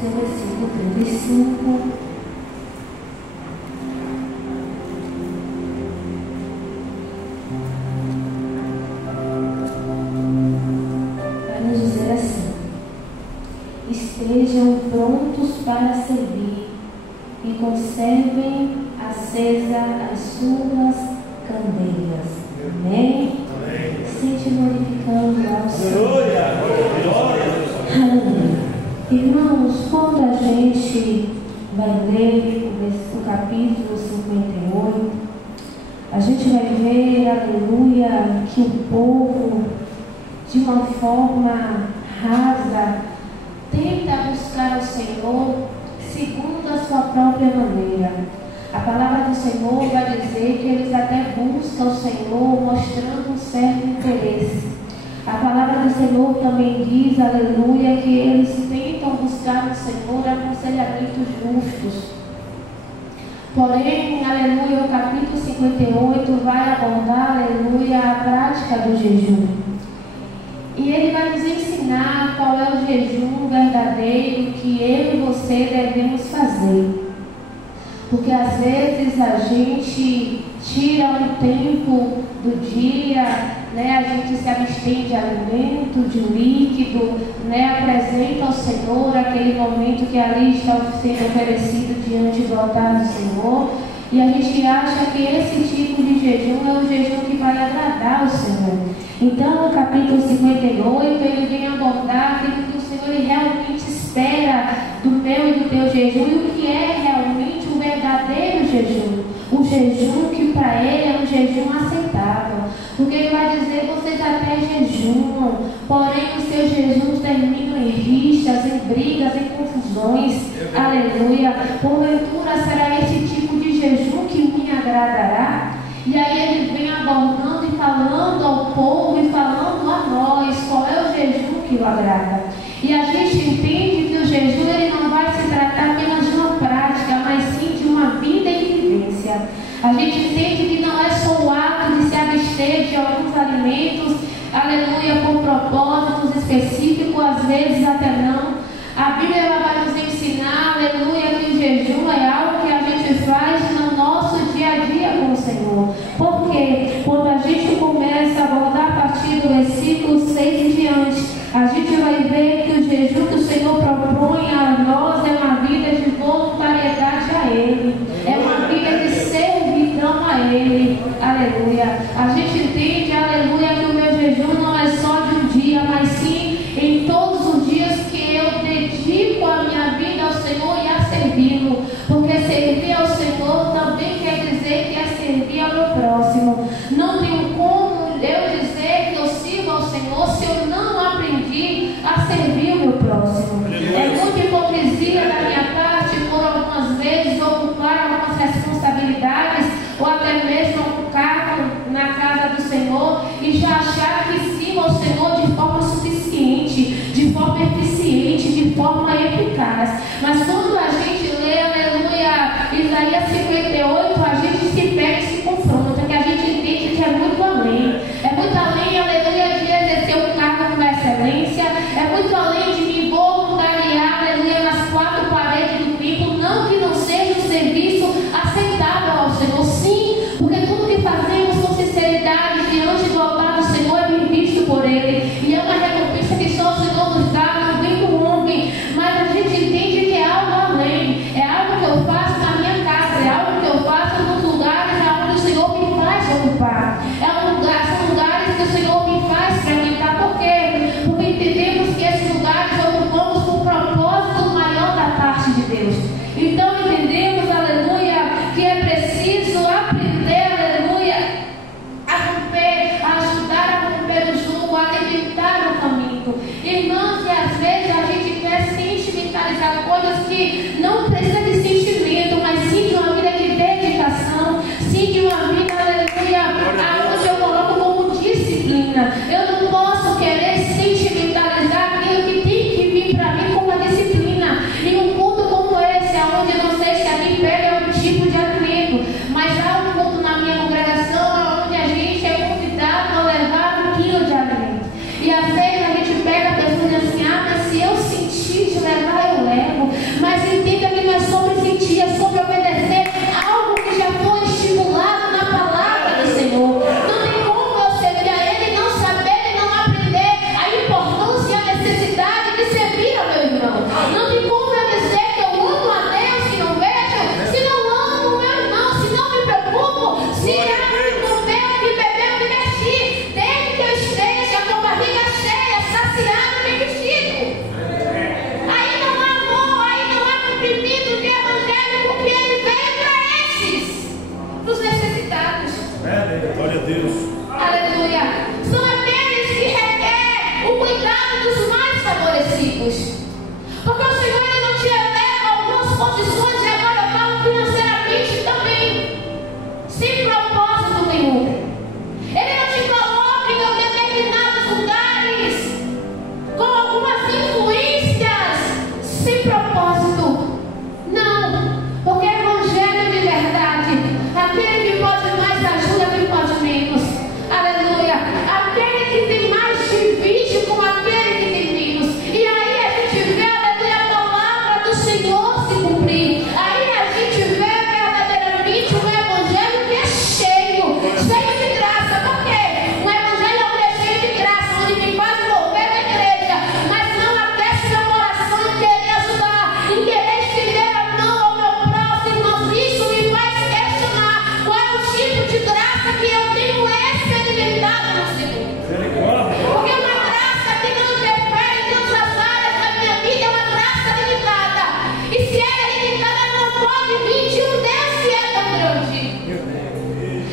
seu versículo 35. Vai nos dizer assim: estejam prontos para servir e conservem acesa as suas candeias. Amém? Amém. Sente glorificando ao Senhor. Aleluia. Irmãos, quando a gente vai ler o capítulo 58, a gente vai ver, aleluia, que o povo, de uma forma rasa, tenta buscar o Senhor segundo a sua própria maneira. A palavra do Senhor vai dizer que eles até buscam o Senhor mostrando um certo interesse. A palavra do Senhor também diz, aleluia, que eles tentam buscar no Senhor aconselhamentos justos. Porém, aleluia, o capítulo 58 vai abordar, aleluia, a prática do jejum. E ele vai nos ensinar qual é o jejum verdadeiro que eu e você devemos fazer. Porque às vezes a gente tira um tempo do dia, né? A gente se abstém de alimento, de líquido, né? Apresenta ao Senhor aquele momento que ali está sendo oferecido diante do altar do Senhor. E a gente acha que esse tipo de jejum é o jejum que vai agradar ao Senhor. Então, no capítulo 58, ele vem abordar aquilo que o Senhor ele realmente espera do meu e do teu jejum, e o que é realmente o verdadeiro jejum. O jejum que para ele é um jejum aceitável. Porque ele vai dizer, vocês até jejumam, porém os seus jejuns terminam em rixas, em brigas, em confusões. Aleluia. Porventura será esse tipo de jejum que me agradará? E aí ele vem abordando e falando ao povo e falando a nós qual é o jejum que o agrada. E a gente entende que o jejum ele não vai se tratar apenas de uma prática, mas sim de uma vida e vivência. A gente entende que não é só o ato de se abster de alguns alimentos, aleluia, por propósitos específicos, às vezes até não. A Bíblia ela vai nos ensinar, aleluia, que o jejum é algo que a gente faz no nosso dia a dia com o Senhor. Porque quando a gente começa a abordar a partir do versículo 6 em diante, a gente vai ver que o jejum que o Senhor propõe a nós é uma vida de voluntariedade a Ele. É uma vida de servidão a Ele. Aleluia. A gente entende, aleluia, que o meu jejum não é só de um dia, mas sim em todos os dias que eu dedico a minha vida ao Senhor e a servi-lo. Porque servir ao Senhor também quer dizer que é servir ao meu próximo. Não tenho como eu dizer que eu sirvo ao Senhor se eu não aprendi a servir o meu próximo. É muita hipocrisia da minha parte por algumas vezes ocupar algumas responsabilidades ou até mesmo ocupar na casa do Senhor e já achar que sirvo ao Senhor de forma suficiente, de forma eficiente, de forma eficaz. Mas quando a gente lê, aleluia, Isaías 58, a gente se pega e se confronta, que a gente entende que é muito além. É muito além, aleluia, de exercer um cargo com excelência. É muito além de me voluntariar, aleluia, nas quatro paredes do templo. Não que não seja um serviço aceitável ao Senhor, sim, porque tudo que fazemos com sinceridade diante do altar do Senhor é bem visto por Ele. E é uma recompensa que só o Senhor nos dá, não vem do homem. Mas a gente entende que é algo além. É algo que eu faço na minha casa, é algo que eu faço no Porque o Senhor ele não te eleva a algumas condições e agora eu falo financeiramente também, sem propósito nenhum. Ele não te coloca em determinados lugares com algumas influências sem propósito. Não, porque evangelho de verdade, aquele que pode mais ajuda, quem pode menos. Aleluia. Aquele que tem mais divide com aquele que tem menos. E aí a gente vê, aleluia, a palavra do Senhor se cumprir. Aí a gente vê verdadeiramente um evangelho que é cheio de graça. Por quê? Um evangelho que é cheio de graça, onde quem quase morreu é a igreja, mas não aquece meu coração em querer ajudar, em querer estender a mão ao meu próximo. Mas isso me faz questionar qual é o tipo de graça que eu tenho experimentado no Senhor. Porque uma graça que não interfere em todas as áreas da minha vida é uma graça limitada. E se ela é limitada, ela não pode vir de um Deus que é tão grande.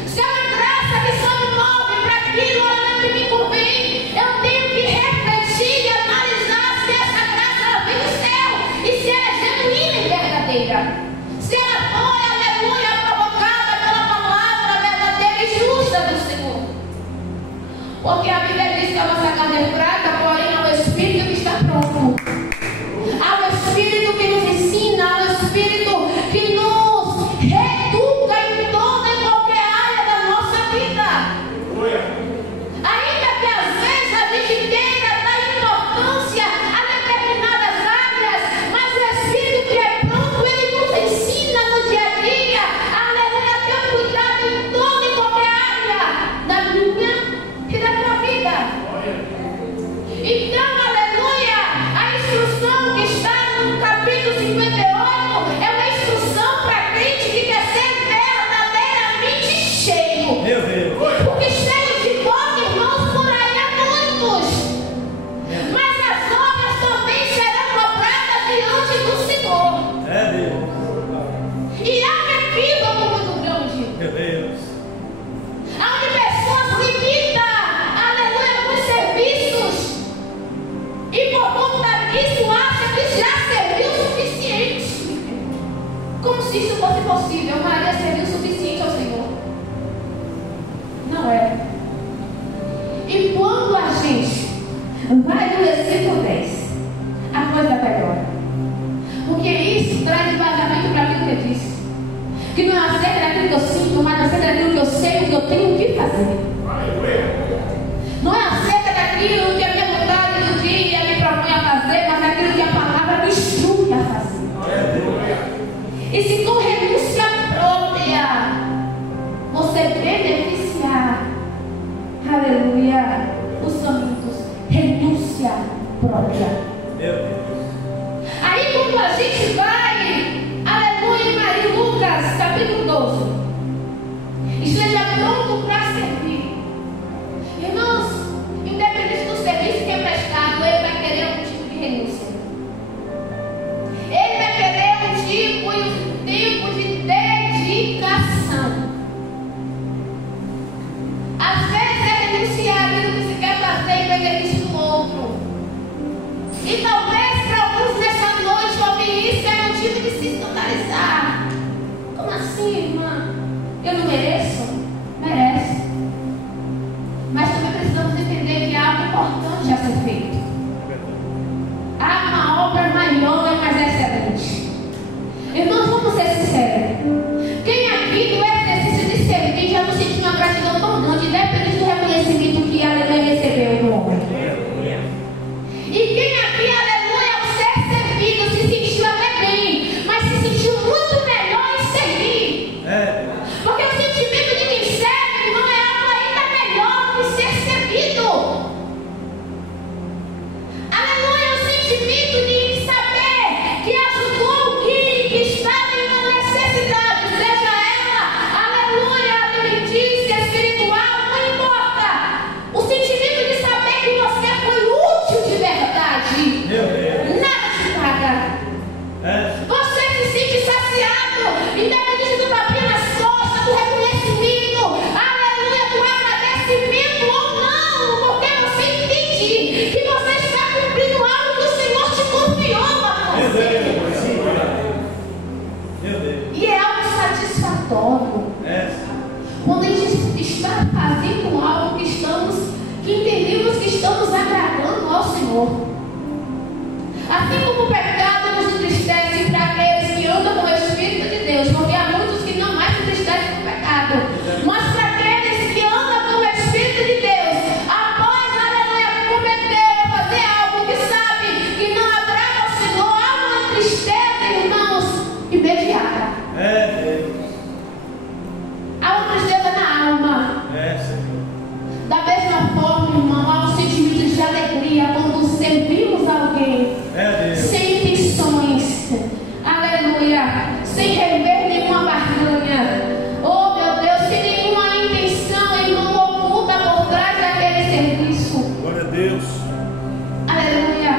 Se é uma graça que só me move para aquilo que me convém, eu tenho que refletir e analisar se essa graça ela vem do céu e se ela é genuína e verdadeira. Se ela foi, aleluia, provocada pela palavra verdadeira e justa do Senhor. Porque a Bíblia diz que a nossa carne é fraca, porém é o Espírito que está pronto. Há o Espírito que nos ensina, há o Espírito que nos reeduca em toda e qualquer área da nossa vida. Ainda que às vezes a gente queira dar importância a determinadas áreas, mas o Espírito que é pronto, ele nos ensina no dia a dia, aleluia, a ter cuidado em toda e qualquer área da minha e da tua vida. Então, aleluia, a instrução que está no capítulo 58 é uma instrução para crente que quer ser verdadeiramente cheio. Meu Deus. Porque cheio de boca, irmãos, por aí há muitos. Mas as obras também serão cobradas diante do Senhor. É Deus. E há um equívoco muito grande, Meu Deus. onde pessoas limitam, aleluia, alguns serviços e por conta disso acha que já serviu o suficiente. Como se isso fosse possível. Maria serviu o suficiente ao Senhor. Não é. E quando a gente vai no versículo 10, a coisa melhora. Porque isso traz embasamento para aquilo que eu disse. Que não é acerca daquilo que eu sinto, mas acerca daquilo que eu sei, o que eu tenho que fazer. Não é acerca daquilo que a minha vontade do dia me propõe a fazer, mas daquilo que a palavra me instrui a fazer. E se com renúncia própria você beneficiar, aleluia, os santos, renúncia própria. Meu Deus. Aí quando a gente vai, aleluia, em Lucas capítulo 12, esteja pronto para servir. Irmãos, independente do serviço que é prestado, ele vai querer um tipo de renúncia. Ele vai querer um tipo de dedicação. Às vezes é renunciar aquilo que se quer fazer em benefício do outro. E talvez para alguns nessa noite ouvir isso é motivo de se escandalizar. Como assim, irmã? Eu não mereço? Merece. E é algo satisfatório. Quando a gente está fazendo algo que entendemos que estamos agradando ao Senhor. Assim como o pecado nos entristece para aqueles que andam com o Espírito de Deus, porque há muitos que não mais se entristecem com o pecado, mas para aqueles que andam com o Espírito de Deus, após, aleluia, cometer ou fazer algo que sabe que não agrada ao Senhor, há uma tristeza, irmãos, imediata. Há uma tristeza na alma. Da mesma forma, irmão, há um sentimento de alegria quando servimos alguém sem intenções, aleluia, sem rever nenhuma barganha, oh meu Deus, sem nenhuma intenção, irmão, oculta por trás daquele serviço. Glória a Deus. Aleluia.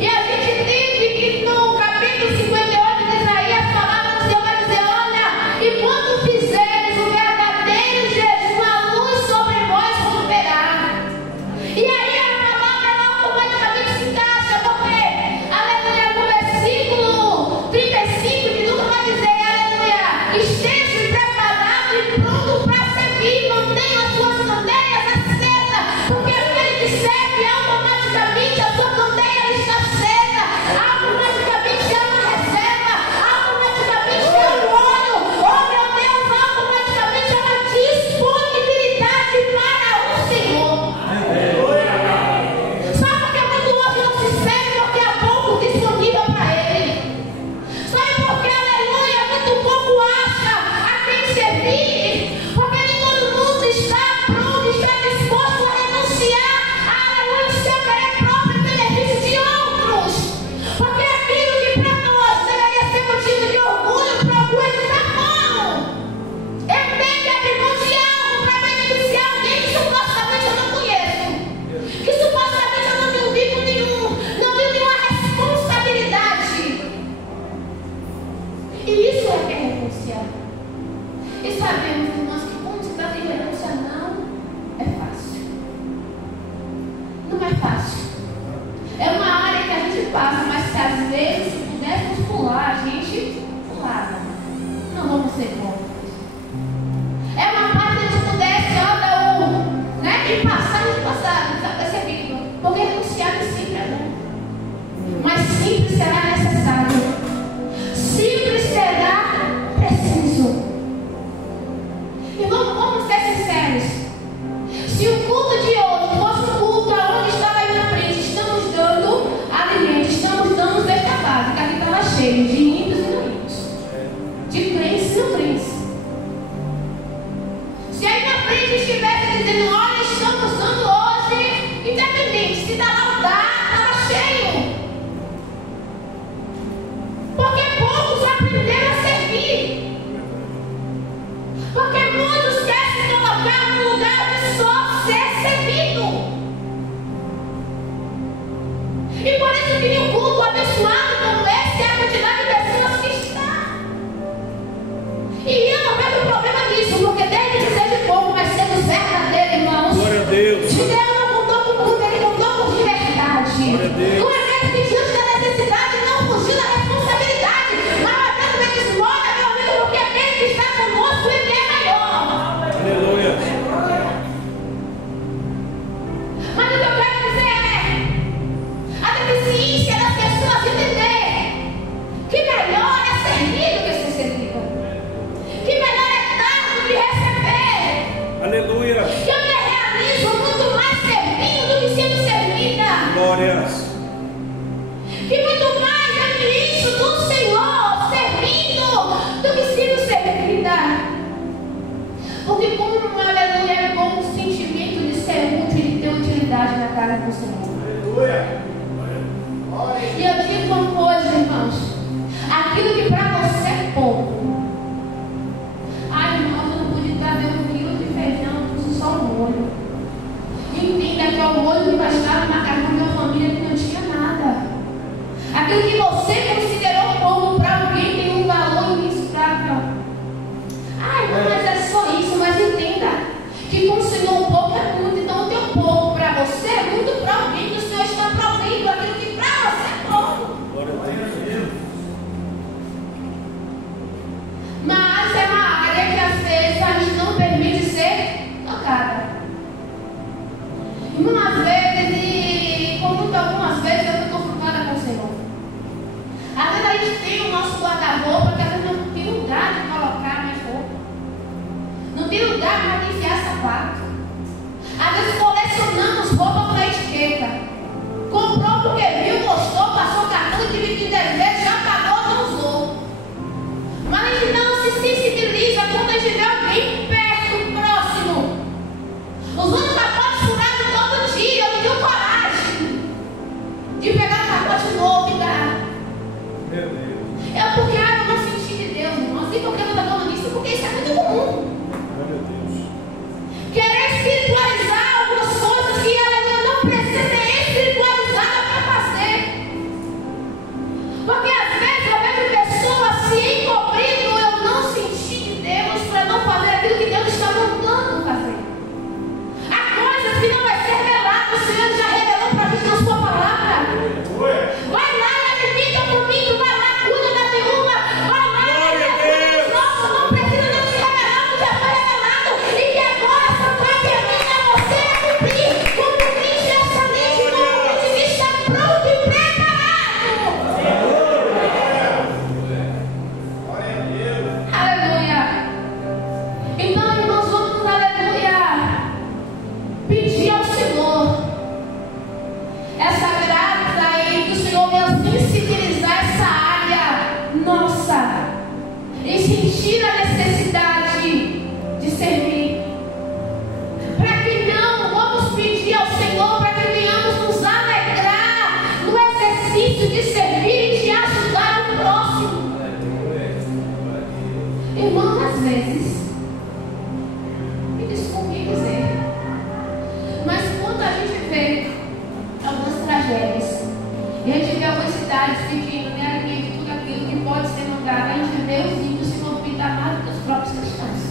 E a gente entende que no capítulo 58 de Isaías, a palavra do Senhor vai dizer: olha, e quando fizeres o verdadeiro jejum, a luz sobre vós romperá. E aí a palavra ela automaticamente se encaixa, porque, aleluia, no versículo 35 de Lucas vai dizer, aleluia, esteja preparado e pronto para servir, mantenha as suas candeias acesas, porque aquele que serve automaticamente a sua candeia está acesa, automaticamente há uma reserva, automaticamente há um óleo, oh meu Deus, automaticamente há uma disponibilidade para o Senhor. Sabe por que muito hoje não se serve? Porque há pouco disponível para Ele. Sabe por que, aleluia, muito pouco acha a quem servir? Porque nem todo mundo está pronto, está disposto a renunciar, aleluia, o seu querer próprio em benefício de outros. Porque aquilo que para nós deveria ser motivo de orgulho, para alguns está como? Eu tenho que abrir mão de algo para beneficiar alguém que supostamente eu não conheço, que supostamente eu não tenho vínculo nenhum, não tenho nenhuma responsabilidade. E isso é que é renunciar. E sabemos, irmãos, que quando se trata de renúncia não é fácil. Não é fácil. É uma área que a gente passa, mas que às vezes, se pudéssemos pular, a gente pulava. Não vamos ser hipócritas. É uma parte que a gente pudesse, e passar, a gente passar, desapercebido. Porque renunciar sempre é bom. Mas sempre será necessário. Sempre será preciso. E vamos ser sinceros. Se o culto de hoje fosse um culto aonde estava aí na frente, estamos dando alimento, estamos dando cesta básica, aqui estava cheio de ímpios e não ímpios, de crentes e não crentes. Se aí na frente estivesse dizendo: olha, estamos dando hoje, independente, se está lá o dar, estava cheio. Porque poucos aprenderam a servir. Porque muitos querem se colocar no lugar de só ser servido. E por isso que em um culto abençoado como esse é a quantidade de pessoas que está. E eu não vejo problema nisso, porque desde que seja pouco, mas sendo verdadeiro, irmãos. Glória a Deus. Se Deus não contou com muito, Ele contou com de verdade. Glória a Deus. Não é mesmo que diante da necessidade não fugir da responsabilidade, mas apenas ele diz: olha, meu amigo, porque aquele que está conosco, ele é maior. Aleluia. Mas o que eu quero dizer é a deficiência das pessoas entender que melhor é servir do que ser servido, que melhor é dar do que receber, Aleluia. que eu me realizo muito mais servindo do que sendo servida, Glórias. que muito mais eu me encho do Senhor servindo do que sendo servida. Porque como, aleluia, é bom o sentimento de ser útil e de ter utilidade na casa do Senhor. Aleluia. E eu digo uma coisa, irmãos: aquilo que para você é pouco. Ai, irmãos, eu não pude trazer 1 quilo de feijão, eu pus só um molho. Entenda que é o molho que bastava na casa da minha família que não tinha nada. Aquilo que você considerou pouco para alguém tem um valor imensurável. Ai, mas é só isso. Mas entenda que com o Senhor um pouco é muito. Então o teu pouco para você é muito, para alguém que o Senhor está provendo aquilo que para você é pouco. Glória a Deus. tem o nosso guarda-roupa, que às vezes não tem lugar de colocar mais roupa. Não tem lugar mais de enfiar sapato. Às vezes colecionamos roupa para etiqueta. Comprou porque viu, gostou, passou cartão, dividiu 10 vezes, já pagou, não usou. Mas a gente não se sensibiliza quando a gente vê alguém perto, próximo, usando capote furado todo dia. Eu me deu coragem de pegar capote novo e dar. Meu Deus. É porque eu não senti de Deus, irmãos. E por que eu estou falando isso? Porque isso é muito comum. Meu Deus. Querer espiritualizar algumas coisas que ela não precisa ser espiritualizada para fazer. Porque às vezes eu vejo pessoas se encobrindo, eu não senti de Deus para não fazer aquilo que Deus está mandando fazer. Há coisas que não vai ser revelado, o Senhor já revelou para a gente na sua palavra. Vai lá e alimenta comigo, vai lá, cuida da viúva, vai lá e nossa, não precisa Deus te revelar, já foi revelado. E que agora só cabe a mim e a você cumprir essa lei de novo, que está pronto e preparado. Aleluia. Então, irmãos, vamos, aleluia, pedir ao Senhor essa graça aí, que o Senhor venha sensibilizar essa área nossa e sentir a necessidade de servir. Para que não vamos pedir ao Senhor para que venhamos nos alegrar no exercício de servir e de ajudar o próximo. Irmão, às vezes, me desculpe dizer, mas quando a gente vê algumas tragédias e a gente vê algumas cidades pedindo, né, alimento, tudo aquilo que pode ser mandado, a gente vê os índios se movimentar mais do que os próprios cristãos.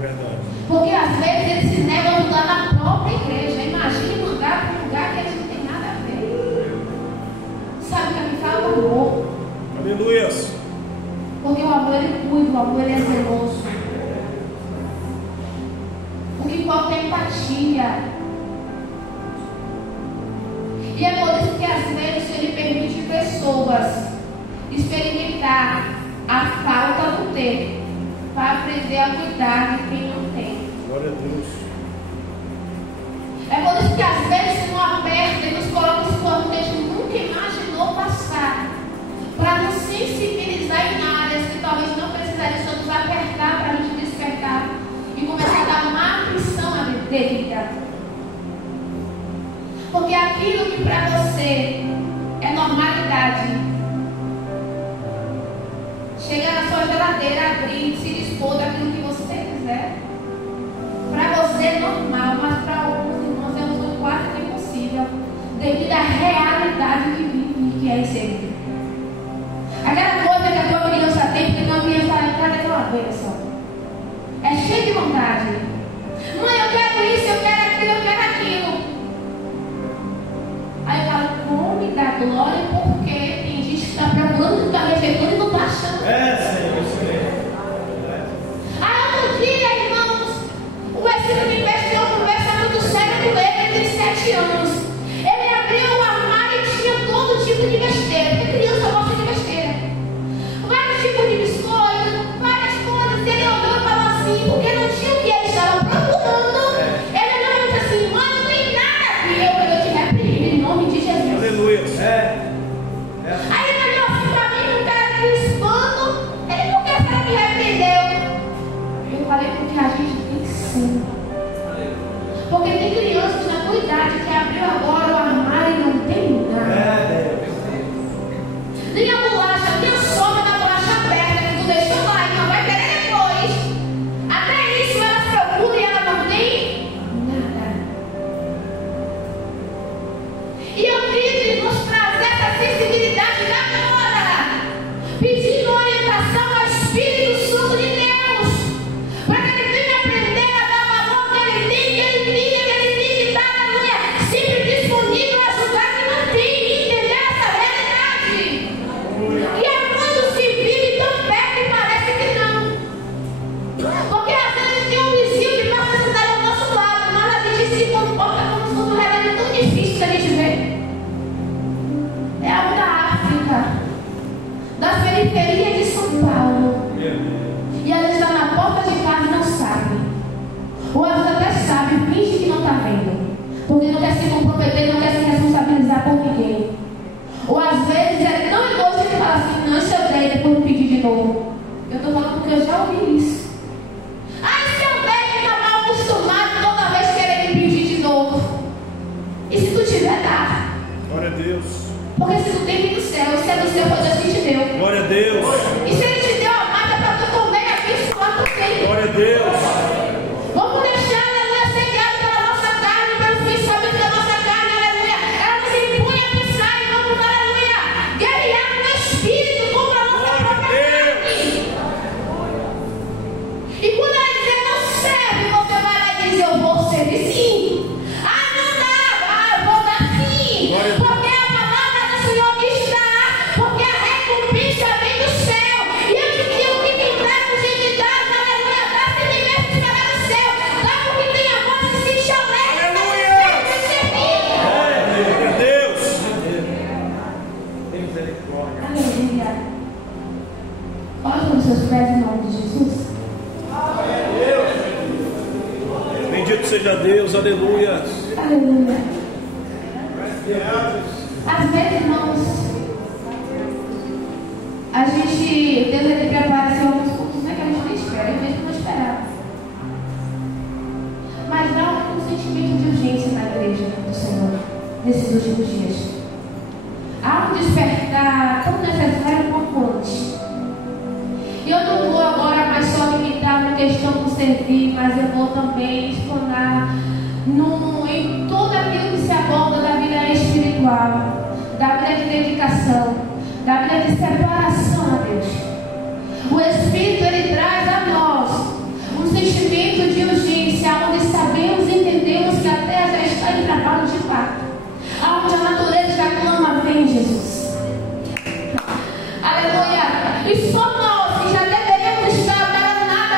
Verdade. Porque às vezes eles se negam a ajudar na própria igreja. Imagine mandar para um lugar que a gente não tem nada a ver. Sabe o que me fala? O amor. Aleluia. Porque o amor ele cuida, o amor ele é zeloso. O que falta é empatia. E é por isso que às vezes ele permite pessoas experimentar a falta do ter, para aprender a cuidar de quem não tem. Glória a Deus. É por isso que às vezes não aperta e nos coloca em situações que a gente nunca imaginou passar, para nos sensibilizar em áreas que talvez não precisaria só nos apertar para a gente despertar e começar a dar uma atenção à vida. Porque aquilo que para você é normalidade, chegar na sua geladeira, abrir, se dispor daquilo que você quiser, para você é normal, mas para alguns irmãos é um quase impossível, devido à realidade que vive, que é inserida. Aquela coisa que a tua criança tem, porque não criança lá em casa é uma bênção. É cheio de vontade. Mãe, eu quero isso, eu quero aquilo, eu quero aquilo. Aí eu falo, come da glória, porque tem gente que está procurando, está rejeitando e não está achando. Senhor, Senhor. Aí outro dia, irmãos, o vecino me investiu conversa muito séria com ele, ele tem 7 anos. Ele abriu o armário e tinha todo tipo de besteira, porque criança gosta de besteira. Vários tipos de biscoito, várias coisas. Ele olhou e falou assim, porque não tinha o que ele estava procurando. Ele olhou e disse assim, mãe, não tem nada aqui. Eu te repreendo em nome de Jesus. Aleluia. Aí ele olhou assim pra mim, com cara de espanto. Ele, por que a senhora me repreendeu? Eu falei, porque a gente tem que sim. Porque tem crianças na tua idade que abriu agora o armário e não tem nada. Nem a bolacha, nem a sobra da bolacha aberta que tu deixou lá e não vai querer depois. Até isso ela se procura e ela não tem nada. E eu quis nos trazer essa sensibilidade agora, pedindo orientação ao Espírito Santo de Deus, para que ele venha aprender a dar valor que ele tem, que ele tem, que ele tem que dar, aleluia, sempre disponível. se comprometer, não quer se responsabilizar por ninguém. Ou às vezes é tão egoísta que fala assim, não, se eu der, depois eu pedir de novo. Eu estou falando porque eu já ouvi isso. Se eu der, fica mal acostumado toda vez querer me pedir de novo. E se tu tiver, dá. Glória a Deus. Porque se tu tem que ir do céu, e se é do céu, foi Deus que te deu. Glória a Deus. E se Ele te deu a mata para tu comer aqui, isso lá tu tem. Glória a Deus. Vamos deixar, aleluia, ser guiado pela nossa carne, pelos pensamentos da nossa carne, aleluia. Ela nos impõe a pensar e vamos, aleluia, guerrear no Espírito contra a nossa própria carne. E quando ela dizer não serve, você vai lá e diz, eu vou servir sim. Não dá, eu vou dar sim. Porque a palavra do Senhor diz dar, porque a recompensa vem do céu. E eu te digo que quem dá com gente dá, aleluia, dá sem nem mesmo esperar no céu. Dá porque tem amor e se sente alegre. Aleluia. Glória a Deus. Aleluia. Coloque os seus pés em nome de Jesus. Bendito seja Deus, aleluia. Aleluia. Às vezes, irmãos, a gente, Deus ele prepara assim, alguns cultos, né, que a gente nem espera, às vezes não esperava. Mas dá um sentimento de urgência na igreja do Senhor, nesses últimos dias. Há um despertar tão necessário quanto antes. E eu não vou agora mais só limitar na questão do servir, mas eu vou também explanar em tudo aquilo que se aborda da vida espiritual, da vida de dedicação, da vida de separação a Deus. O Espírito ele traz a nós um sentimento de urgência, onde sabemos e entendemos que a terra já está em trabalho de fato, onde a natureza já clama, vem Jesus. Aleluia. E só nós que já deveríamos estar para nada,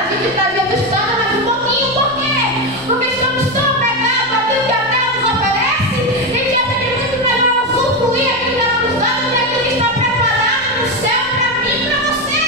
a gente está degustando mais um pouquinho, por quê? Porque estamos tão apegados àquilo que a terra nos oferece e que até de muito melhor usufruir aquilo que ela nos dá do que aquilo que está preparado no céu para mim e para você.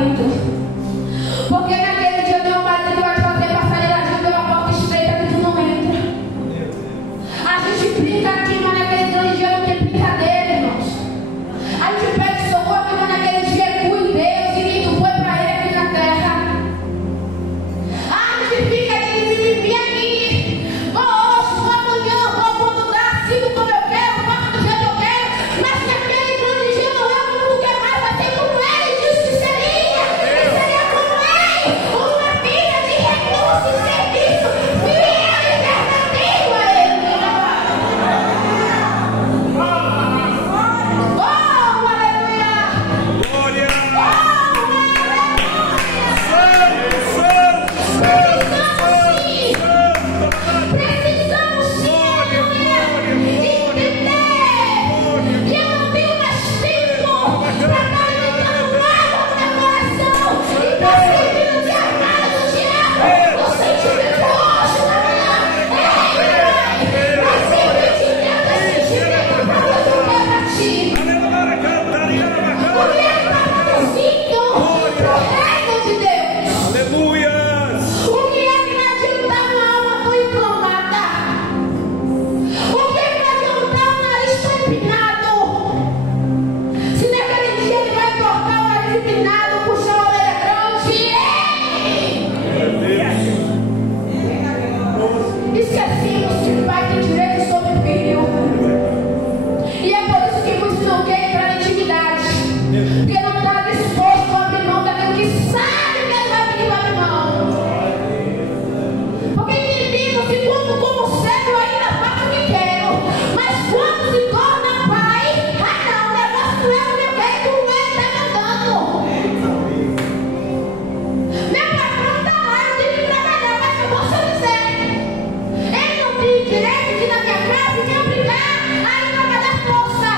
marido. Porque naquele dia teu marido vai fazer passageiragem pela porta estreita que tu não entra. A gente brinca aqui, mas naquele grande dia não tem brincadeira, irmãos. A gente pede socorro aqui, mas naquele dia cuide Deus e quem tu foi pra ele aqui na terra. A gente fica de mimimi aqui. Vou hoje, vou amanhã, vou quando dá, sigo como eu quero, faço do jeito que eu quero. Mas naquele grande dia não é como tu quer mais, vai ser como ele disse que seria. E seria como ele, uma vida de recurso e serviço fiel e verdadeiro a ele. Oh, aleluia! Glória! Oh, aleluia! Precisamos sim entender que eu não tenho mais tempo para estar alimentando mágoa no meu coração e estar servindo de armado do diabo. O sentimento hoje na manhã vai servir de Deus, sentimento para outro lugar para ti. Porque é padrãozinho pro reino de Deus. Aleluias! O que é que vai adiantar uma alma tão inflamada? O que é que vai adiantar um nariz tão empinado? Se naquele dia ele vai cortar o nariz empinado, puxar a orelha grande. Esquecemos que o pai tem direito sobre o filho. E é por isso que muitos não querem entrar na intimidade. Porque não está disposto a abrir mão daquilo que sabe que ele vai pedir para abrir mão. Porque entendemos que quando como servo eu ainda faço o que quero. Mas quando se torna pai, não, o negócio não é o que eu quero, como ele está mandando. Meu patrão está lá, eu tenho que trabalhar, mas eu vou se dizer. Ele não tem direito de ir na minha casa e me obrigar a ir trabalhar força.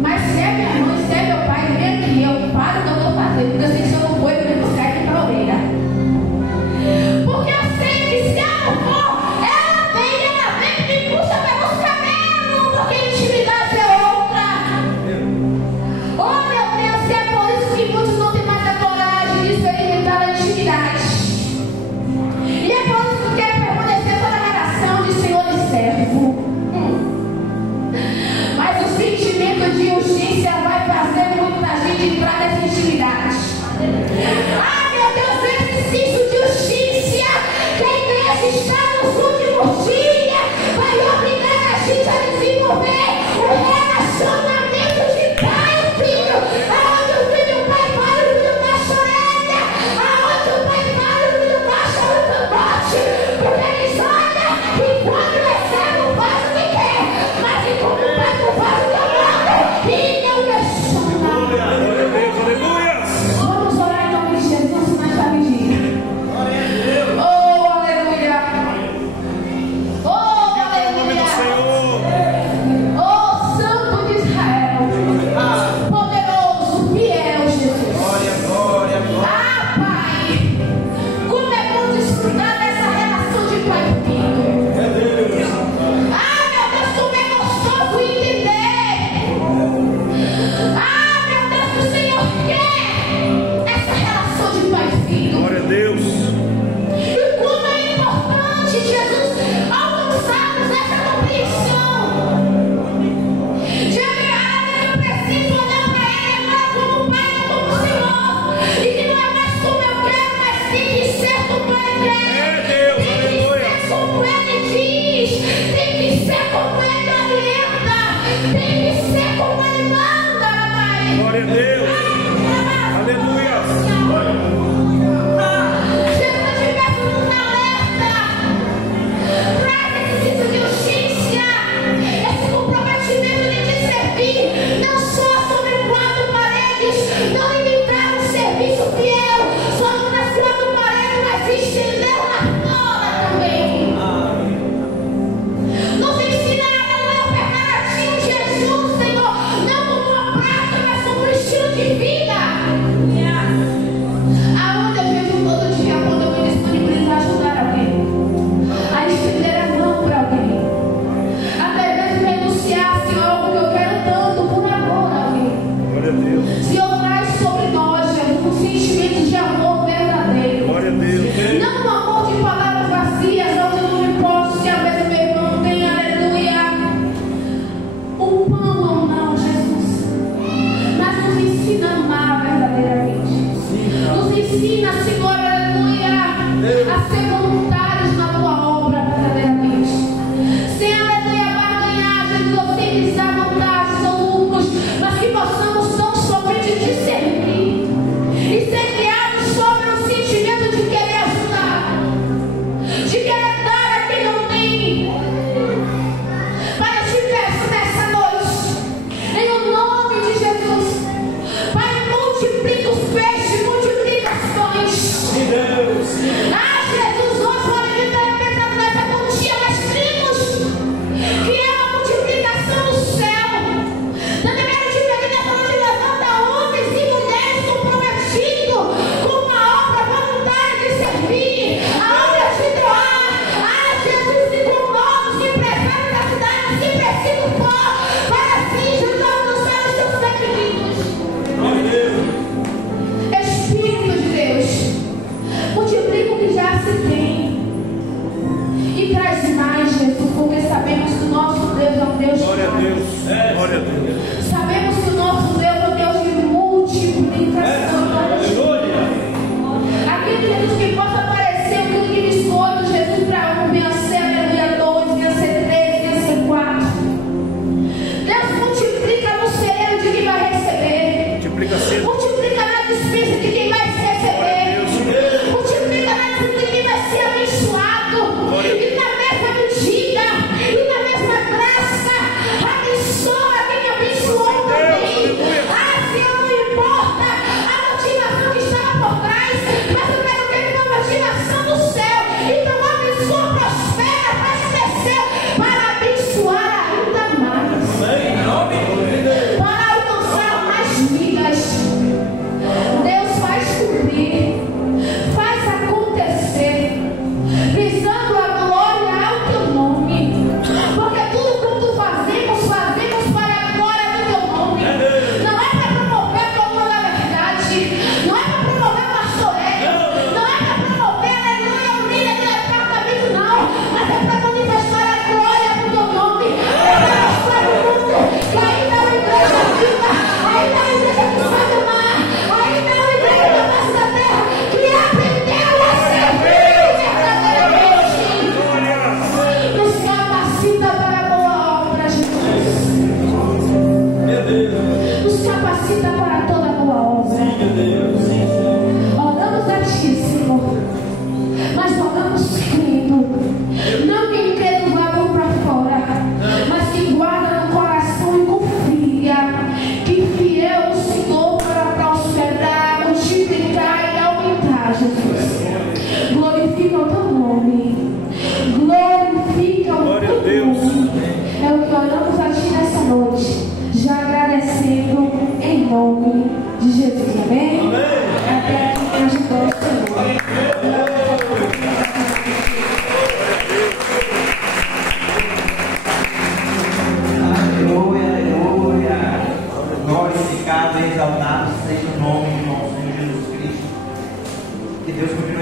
Mas se é minha mãe, se é meu pai, vem aqui, eu paro o que eu estou fazendo, porque eu sei que se eu não for, ele me buscar aqui para a orelha. Porque eu sei que se eu não for, ela vem e me puxa pelos cabelos, porque a intimidade é outra. Oh meu Deus, e é por isso que muitos não têm mais a coragem de experimentar a intimidade. E é por isso que quer permanecer toda a relação de senhor e servo. Mas o sentimento de urgência vai fazer muita gente entrar nessa intimidade. Ah, meu Deus, esse senso de urgência que a igreja está nos últimos dias vai obrigar a gente a desenvolver um relacionamento de pai e filho. Aonde o filho pai fala, o filho baixa a orelha. Aonde o pai fala, o filho baixa o cangote. Porque eles olham e quando é servo faz o que quer. Mas enquanto o pai não faz o que eu mando, e não me chama. Glória a Deus! Aleluias! Vamos orar em nome de Jesus nesta vigília. Oh, aleluia! Oh, Em nome do aleluia! Senhor! Oh, Santo de Israel! Poderoso, fiel Jesus! Ah, Pai! Como é bom desfrutar dessa relação de pai e filho! Ah, meu Deus, como é gostoso entender! Ah, meu Deus, o Senhor quer essa relação de pai e filho! Glória a Deus! E como é importante, Jesus, alcançarmos essa compreensão de que eu preciso olhar para Ele agora como Pai e como Senhor, e que não é mais como eu quero, mas tem que ser como Ele quer, Deus, tem que aleluia. ser como Ele diz, tem que ser como Ele orienta, tem que ser como Ele manda, Pai. Glória a Deus! Aleluia! Jesus, te peço nos alerta. Traz esse senso de urgência, esse comprometimento de te servir, não só sobre quatro paredes, não limitar um serviço fiel só nas quatro paredes, mas se estender lá fora também. Nos ensina a não permanecer em Jesus, Senhor, não como uma prática, mas como um estilo de multiplica sempre. Multiplica na dispensa de quem vai se receber. Multiplica na dispensa de quem vai ser abençoado. E na mesma medida, e na mesma graça, abençoa quem abençoou também. Ah, Senhor, não importa a motivação que estava por trás, mas eu quero ter uma motivação do céu. Então abençoa, prospera, faz crescer, para abençoar ainda mais. Para alcançar mais vidas. Deus faz cumprir, faz acontecer, visando a glória ao teu nome. Porque tudo quanto fazemos para a glória do teu nome. Não é para promover a coluna da verdade, não é para promover o pastoreio, não é para promover a aleluia, a unida do departamento, não, mas é para manifestar a glória do teu nome. É para mostrar o mundo que ainda é uma igreja viva, ainda é uma igreja que sai do mar, ainda é uma igreja da face da terra que aprendeu a servir verdadeiramente. Nos capacita para a boa obra, Jesus. Nos capacita para toda boa obra. Oramos a Ti, Senhor, mas oramos crendo. Não que crendo vá para fora, mas que guarda no coração e confia que fiel o Senhor para prosperar, multiplicar e aumentar, Jesus. Glorifica o teu nome. Glorifica o Glória a teu Deus. nome. É o que oramos a Ti nessa noite, já agradecendo em nome de Jesus. Amém? Até aqui me ajudou o Senhor.